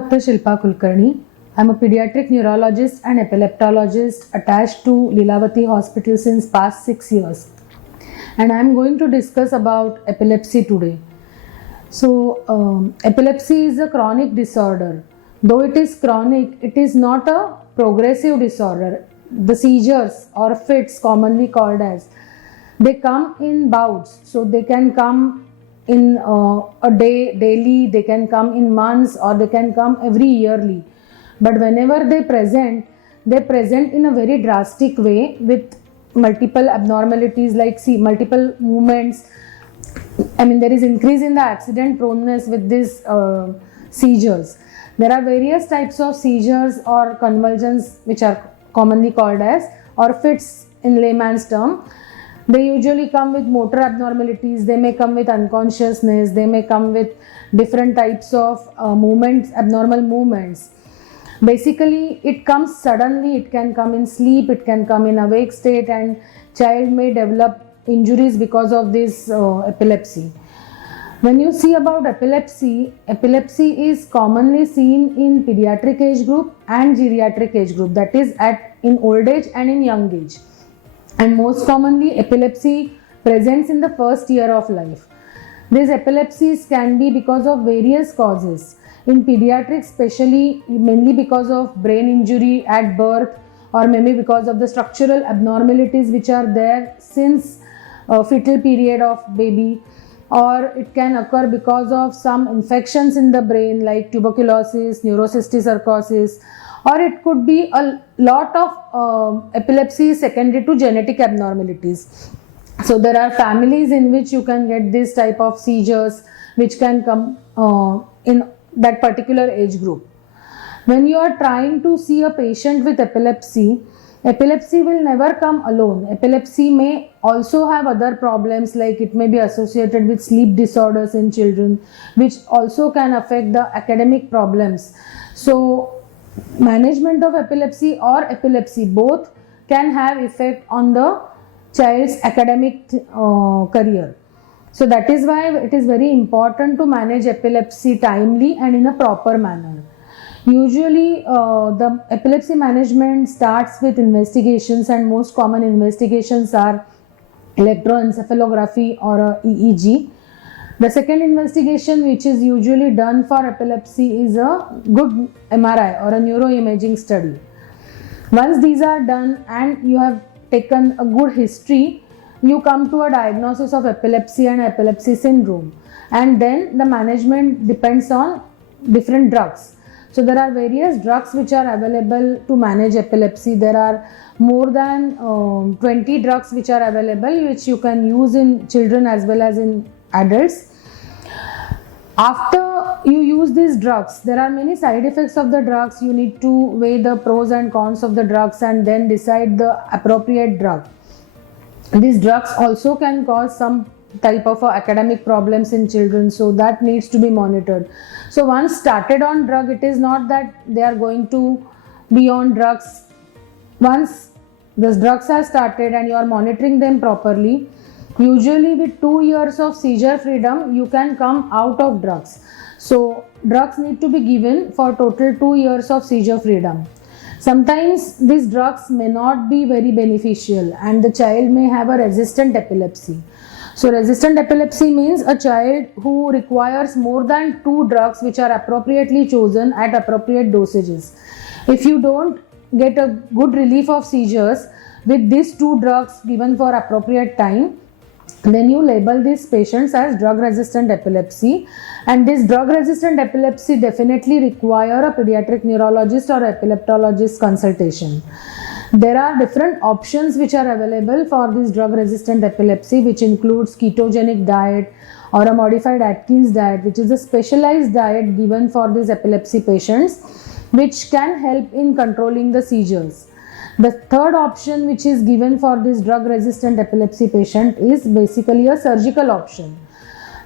Dr. Shilpa Kulkarni. I'm a pediatric neurologist and epileptologist attached to Lilavati Hospital since past 6 years. And I'm going to discuss about epilepsy today. So, epilepsy is a chronic disorder. Though it is chronic, it is not a progressive disorder. The seizures or fits, commonly called as, they come in bouts. So they can come in a day, daily, they can come in months, or they can come every yearly. But whenever they present in a very drastic way with multiple abnormalities like multiple movements. There is increase in the accident proneness with these seizures. There are various types of seizures or convulsions which are commonly called as, or fits in layman's term. They usually come with motor abnormalities, they may come with unconsciousness, they may come with different types of movements, abnormal movements. Basically, it comes suddenly, it can come in sleep, it can come in awake state, and child may develop injuries because of this epilepsy. When you see about epilepsy is commonly seen in pediatric age group and geriatric age group, that is in old age and in young age. And most commonly, epilepsy presents in the first year of life. These epilepsies can be because of various causes. In pediatrics, especially mainly because of brain injury at birth, or maybe because of the structural abnormalities which are there since fetal period of baby, or it can occur because of some infections in the brain like tuberculosis, neurocysticercosis, or it could be a lot of epilepsy secondary to genetic abnormalities. So there are families in which you can get this type of seizures which can come in that particular age group. When you are trying to see a patient with epilepsy will never come alone. Epilepsy may also have other problems, like it may be associated with sleep disorders in children, which also can affect the academic problems. So management of epilepsy or epilepsy both can have effect on the child's academic career. So that is why it is very important to manage epilepsy timely and in a proper manner. Usually the epilepsy management starts with investigations, and most common investigations are electroencephalography or EEG. The second investigation which is usually done for epilepsy is a good MRI or a neuroimaging study. Once these are done and you have taken a good history, you come to a diagnosis of epilepsy and epilepsy syndrome, and then the management depends on different drugs. So there are various drugs which are available to manage epilepsy. There are more than 20 drugs which are available, which you can use in children as well as in adults. After you use these drugs, there are many side effects of the drugs. You need to weigh the pros and cons of the drugs and then decide the appropriate drug. These drugs also can cause some type of academic problems in children, so that needs to be monitored. So once started on drug, it is not that they are going to be on drugs. Once these drugs are started and you are monitoring them properly, usually with 2 years of seizure freedom, you can come out of drugs. So drugs need to be given for total 2 years of seizure freedom. Sometimes these drugs may not be very beneficial and the child may have a resistant epilepsy. So resistant epilepsy means a child who requires more than 2 drugs which are appropriately chosen at appropriate dosages. If you don't get a good relief of seizures with these 2 drugs given for appropriate time, then you label these patients as drug resistant epilepsy, and this drug resistant epilepsy definitely require a pediatric neurologist or epileptologist consultation. There are different options which are available for this drug resistant epilepsy, which includes ketogenic diet or a modified Atkins diet, which is a specialized diet given for these epilepsy patients, which can help in controlling the seizures. The third option which is given for this drug resistant epilepsy patient is basically a surgical option.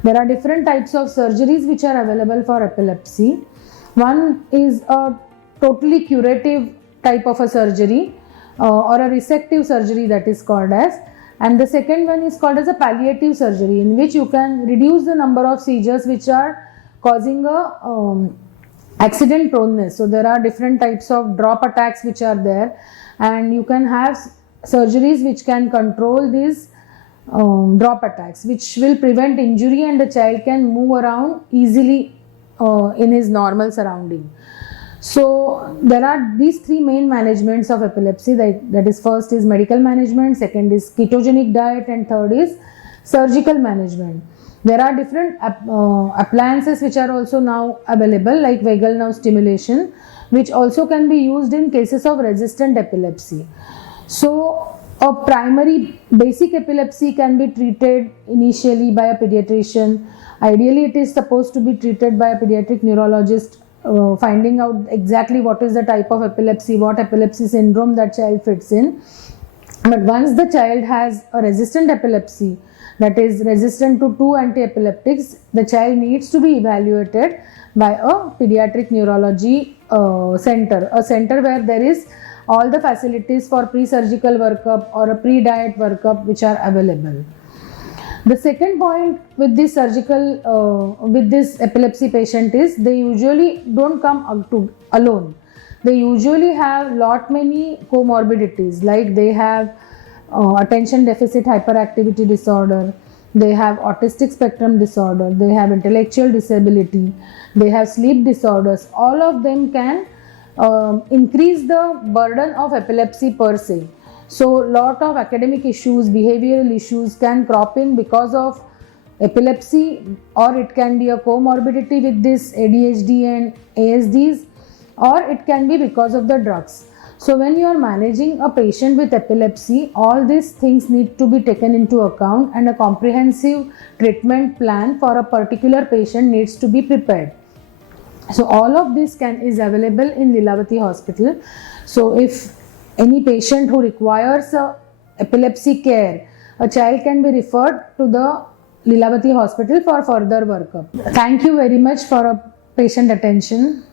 There are different types of surgeries which are available for epilepsy. One is a totally curative type of a surgery or a resective surgery, that is called as, and the second one is called as a palliative surgery, in which you can reduce the number of seizures which are causing a accident proneness. So there are different types of drop attacks which are there, and you can have surgeries which can control these drop attacks, which will prevent injury, and the child can move around easily in his normal surrounding. So there are these three main managements of epilepsy, that is, first is medical management, second is ketogenic diet, and third is surgical management. There are different appliances which are also now available, like vagal nerve stimulation, which also can be used in cases of resistant epilepsy. So a primary basic epilepsy can be treated initially by a pediatrician. Ideally, it is supposed to be treated by a pediatric neurologist, finding out exactly what is the type of epilepsy, what epilepsy syndrome that child fits in. But once the child has a resistant epilepsy, that is resistant to two anti-epileptics, the child needs to be evaluated by a pediatric neurology center, a center where there is all the facilities for pre-surgical workup or a pre-diet workup which are available. The second point with this with this epilepsy patient is they usually don't come alone. They usually have many comorbidities, like they have attention deficit hyperactivity disorder, they have autistic spectrum disorder, they have intellectual disability, they have sleep disorders. All of them can increase the burden of epilepsy per se. So lot of academic issues, behavioral issues can crop in because of epilepsy, or it can be a comorbidity with this ADHD and ASDs, or it can be because of the drugs. So when you are managing a patient with epilepsy, all these things need to be taken into account, and a comprehensive treatment plan for a particular patient needs to be prepared. So all of this is available in Lilavati Hospital. So if any patient who requires epilepsy care, a child can be referred to the Lilavati Hospital for further workup. Thank you very much for a patient attention.